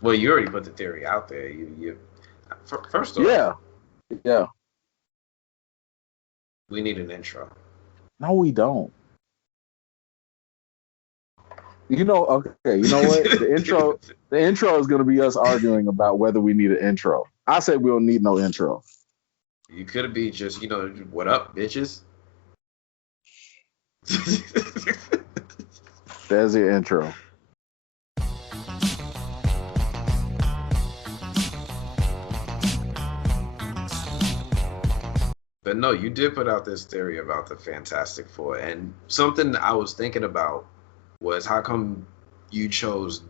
Well, you already put the theory out there. First off, Yeah, yeah. we need an intro. No, we don't. Okay, you know what? The intro is going to be us arguing about whether we need an intro. I say we don't need no intro. You could be just, what up, bitches? There's your intro. But no, you did put out this theory about the Fantastic Four, and something I was thinking about was you chose,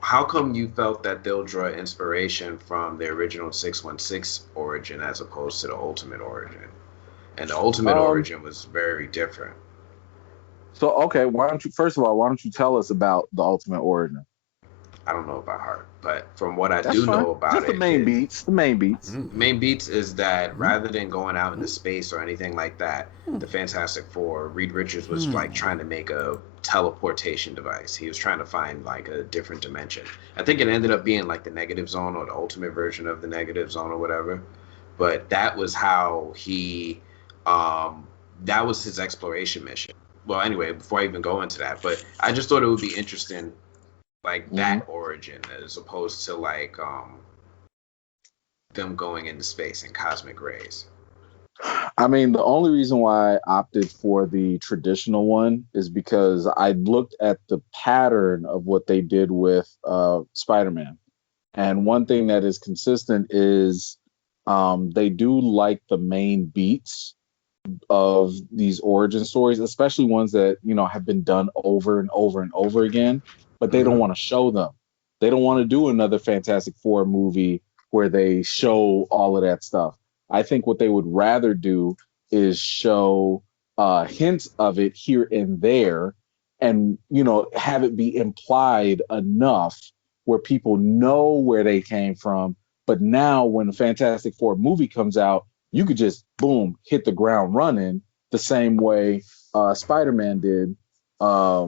how come you felt that they'll draw inspiration from the original 616 origin as opposed to the Ultimate origin? And the Ultimate Um, origin was very different. so okay, why don't you tell us about the Ultimate Origin? I don't know about heart, but from what I That's do fine. know about Just the it main is beats. The main beats. main beats is that Hmm? rather than going out into Hmm? space or anything like that, Hmm. the Fantastic Four, Reed Richards was Hmm. like trying to make a teleportation device. He was trying to find like a different dimension. I think it ended up being like the negative zone or the ultimate version of the negative zone or whatever. But that was how um, that was his exploration mission. Well, anyway, before I even go into that, but I just thought it would be interesting, like Hmm. that origin as opposed to like them going into space in cosmic rays. I mean, the only reason why I opted for the traditional one is because I looked at the pattern of what they did with Spider-Man. And one thing that is consistent is they do like the main beats of these origin stories, especially ones that, have been done over and over and over again, but they don't Mm-hmm. want to show them. They don't want to do another Fantastic Four movie where they show all of that stuff. I think what they would rather do is show hints of it here and there, and have it be implied enough where people know where they came from. But now when the Fantastic Four movie comes out, you could just boom hit the ground running the same way Spider-Man did uh,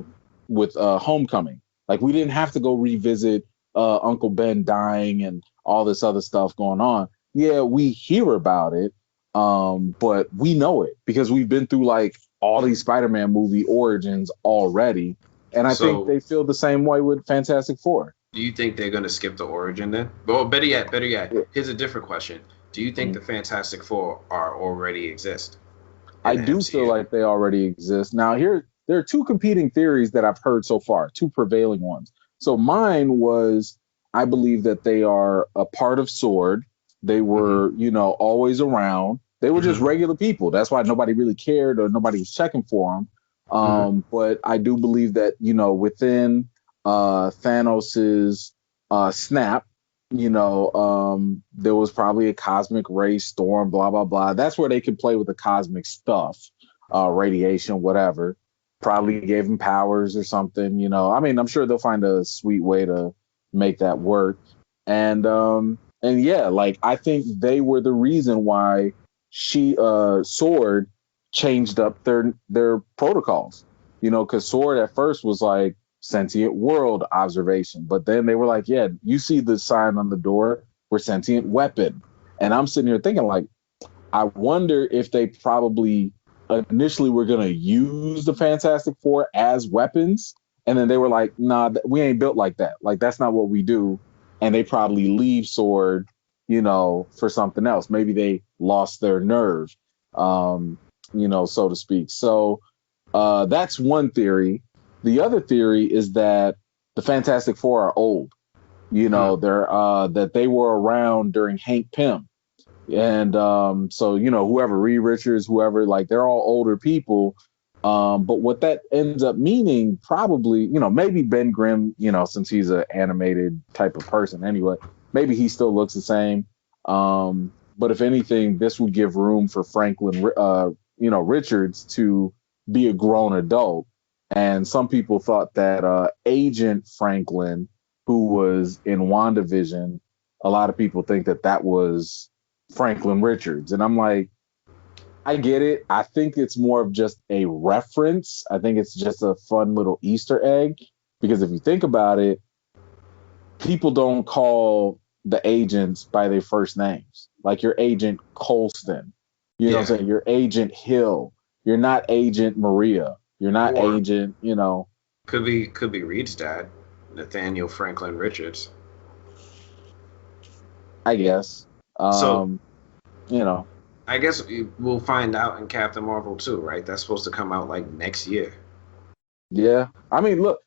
with Homecoming. Like we didn't have to go revisit Uncle Ben dying and all this other stuff going on. Yeah, we hear about it, but we know it because we've been through like all these Spider-Man movie origins already, and I think So, they feel the same way with Fantastic Four. do you think they're gonna skip the origin then? Well, better yet, Yeah. here's a different question. Do you think Mhm. the Fantastic Four are already exist in I the do feel MCU? like they already exist. Now, here there are two competing theories that I've heard so far, two prevailing ones. So mine was I believe that they are a part of Sword. They Mm-hmm. were, always around. They were just Mm-hmm. regular people. That's why nobody really cared or nobody was checking for them. Mm-hmm. But I do believe that, within Thanos's snap, there was probably a cosmic ray storm, blah blah blah. That's where they could play with the cosmic stuff, radiation, whatever. Probably gave them powers or something. I mean, I'm sure they'll find a sweet way to make that work. And yeah, like I think they were the reason why Sword changed up their protocols. Because Sword at first was like sentient world observation. But then they were like, yeah, you see the sign on the door, we're sentient weapon. And I'm sitting here thinking, like, I wonder if they probably initially were going to use the Fantastic Four as weapons. And then they were like, nah, we ain't built like that. Like, that's not what we do. And they probably leave Sword, for something else. Maybe they lost their nerve, um, so to speak. So that's one theory. The other theory is that the Fantastic Four are old. Mm-hmm. They're that they were around during Hank Pym, and so whoever Reed Richards, whoever, like they're all older people. But what that ends up meaning, probably, maybe Ben Grimm, since he's an animated type of person anyway, maybe he still looks the same. But if anything, this would give room for Franklin, Richards to be a grown adult. And some people thought that Agent Franklin, who was in WandaVision, a lot of people think that that was Franklin Richards. And I'm like, I get it. I think it's more of just a reference. I think it's just a fun little Easter egg because if you think about it, people don't call the agents by their first names. Like your agent Colston, you know what I'm Yeah. saying? Your agent Hill. You're not Agent Maria. You're not Or Agent, you know. could be Reed's dad, Nathaniel Franklin Richards. I guess. So Um, you know. I guess we'll find out in Captain Marvel too, right? That's supposed to come out like next year. Yeah. I mean, look.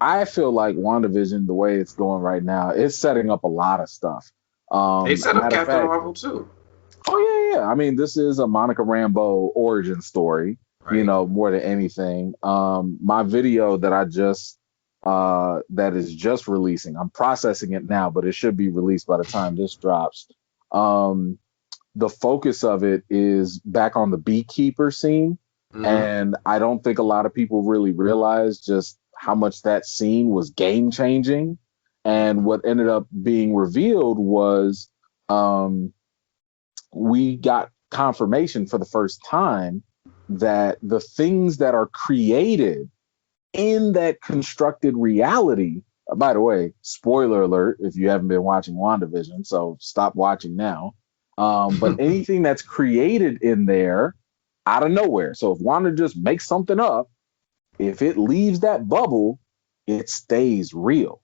I feel like WandaVision, the way it's going right now, it's setting up a lot of stuff. They set up Matter of Captain fact, Marvel too, oh yeah, yeah. I mean, this is a Monica Rambeau origin story, you right? know, more than anything. My video that I just that is just releasing, I'm processing it now, but it should be released by the time this drops. Um, the focus of it is back on the beekeeper scene. Hmm. And I don't think a lot of people really realize just how much that scene was game changing. And what ended up being revealed was um, we got confirmation for the first time that the things that are created in that constructed reality, by the way, spoiler alert if you haven't been watching WandaVision, so stop watching now. But anything that's created in there out of nowhere. So if Wanda just makes something up, if it leaves that bubble, it stays real.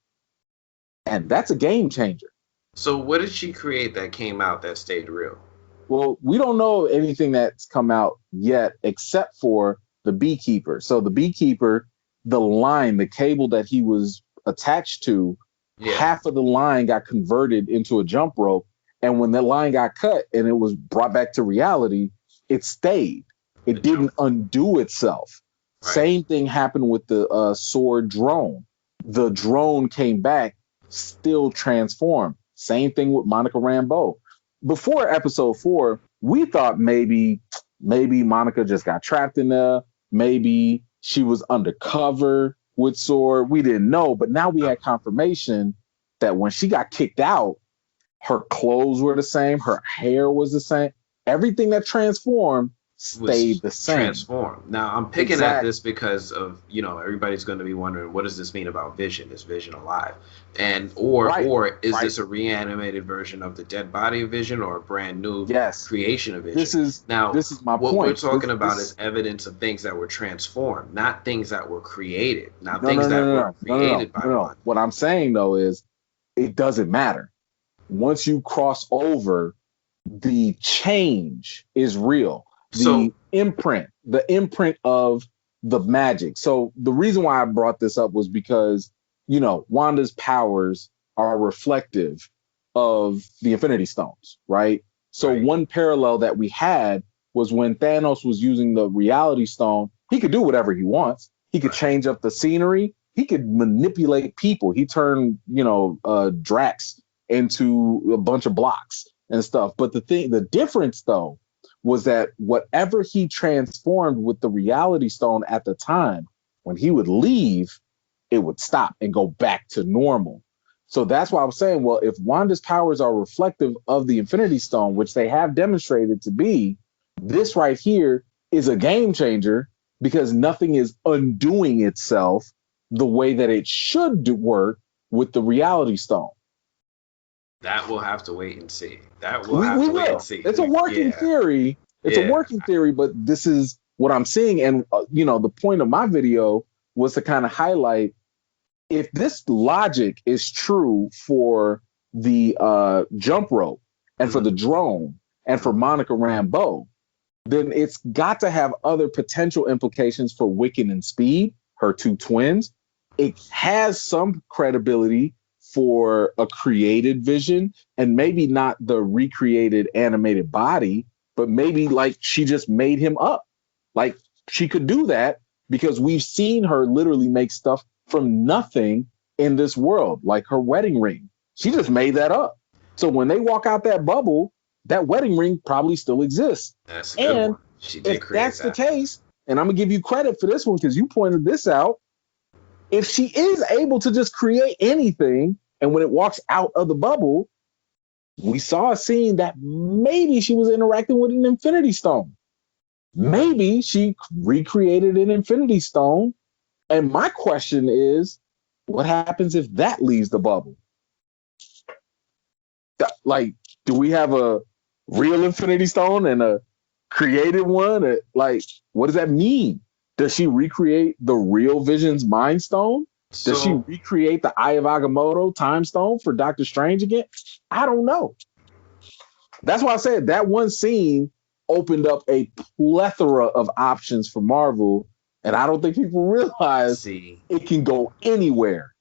And that's a game changer. So what did she create that came out that stayed real? Well, we don't know anything that's come out yet except for the beekeeper. So the beekeeper, the line, the cable that he was attached to, Yeah. half of the line got converted into a jump rope. And when that line got cut and it was brought back to reality, it stayed. The It didn't jump. undo itself. Right. Same thing happened with the sword drone. The drone came back, still transformed. Same thing with Monica Rambeau. Before episode 4, we thought maybe Monica just got trapped in there. Maybe she was undercover with Sword. We didn't know, but now we had confirmation that when she got kicked out, her clothes were the same, her hair was the same. Everything that transformed stayed Was the same. transformed. Now I'm picking at Exact. this because of everybody's going to be wondering what does this mean about Vision? Is Vision alive? And Right. or is Right. this a reanimated version of the dead body of Vision or a brand new Yes. creation of Vision? This is Now this is my what we're point. talking about This is evidence of things that were transformed, not things that were created. Now no things no no that no were no no no no created by no no. one. What I'm saying though is it doesn't matter. Once you cross over, the change is real. So The imprint of the magic. So the reason why I brought this up was because, Wanda's powers are reflective of the Infinity Stones, right? So right, one parallel that we had was when Thanos was using the Reality Stone, he could do whatever he wants. He could right, change up the scenery. He could manipulate people. He turned, Drax into a bunch of blocks and stuff. But the difference though, was that whatever he transformed with the Reality Stone at the time, when he would leave, it would stop and go back to normal. So that's why I was saying, well, if Wanda's powers are reflective of the Infinity Stone, which they have demonstrated to be, this right here is a game changer because nothing is undoing itself the way that it should work with the Reality Stone. that we'll have to wait and see. That we'll We, have we to wait and will. see. It's a working Yeah, theory. It's a yeah, working theory, but this is what I'm seeing. And, the point of my video was to kind of highlight if this logic is true for the jump rope and for mhm, the drone and for Monica Rambeau, then it's got to have other potential implications for Wiccan and Speed, her two twins. It has some credibility for a created Vision and maybe not the recreated animated body, but maybe like she just made him up. Like she could do that because we've seen her literally make stuff from nothing in this world, like her wedding ring. She just made that up. So when they walk out that bubble, that wedding ring probably still exists. that's a good And one. She did if create that's the that. case, and I'm gonna give you credit for this one because you pointed this out, if she is able to just create anything, and when it walks out of the bubble, we saw a scene that maybe she was interacting with an Infinity Stone. Maybe she recreated an Infinity Stone. And my question is, What happens if that leaves the bubble? Like, do we have a real Infinity Stone and a created one? Like, what does that mean? Does she recreate the real Vision's Mind Stone? Does she recreate the Eye of Agamotto Time Stone for Doctor Strange again? I don't know. That's why I said that one scene opened up a plethora of options for Marvel, and I don't think people realize it can go anywhere.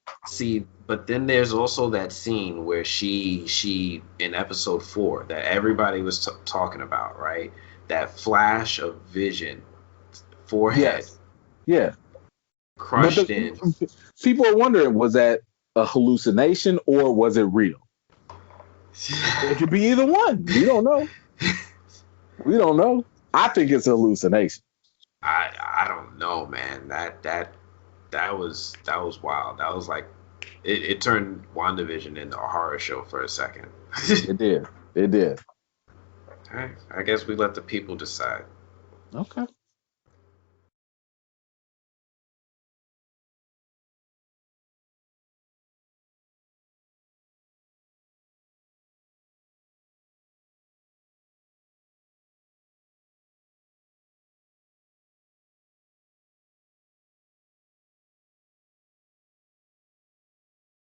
But then there's also that scene where she in episode 4 that everybody was talking about, right? That flash of Vision forehead, crushed in. People are wondering, was that a hallucination or was it real? It could be either one. We don't know. We don't know. I think it's a hallucination. I don't know, man. That was wild. That was like it turned WandaVision into a horror show for a second. It did. All right. I guess we let the people decide. Okay.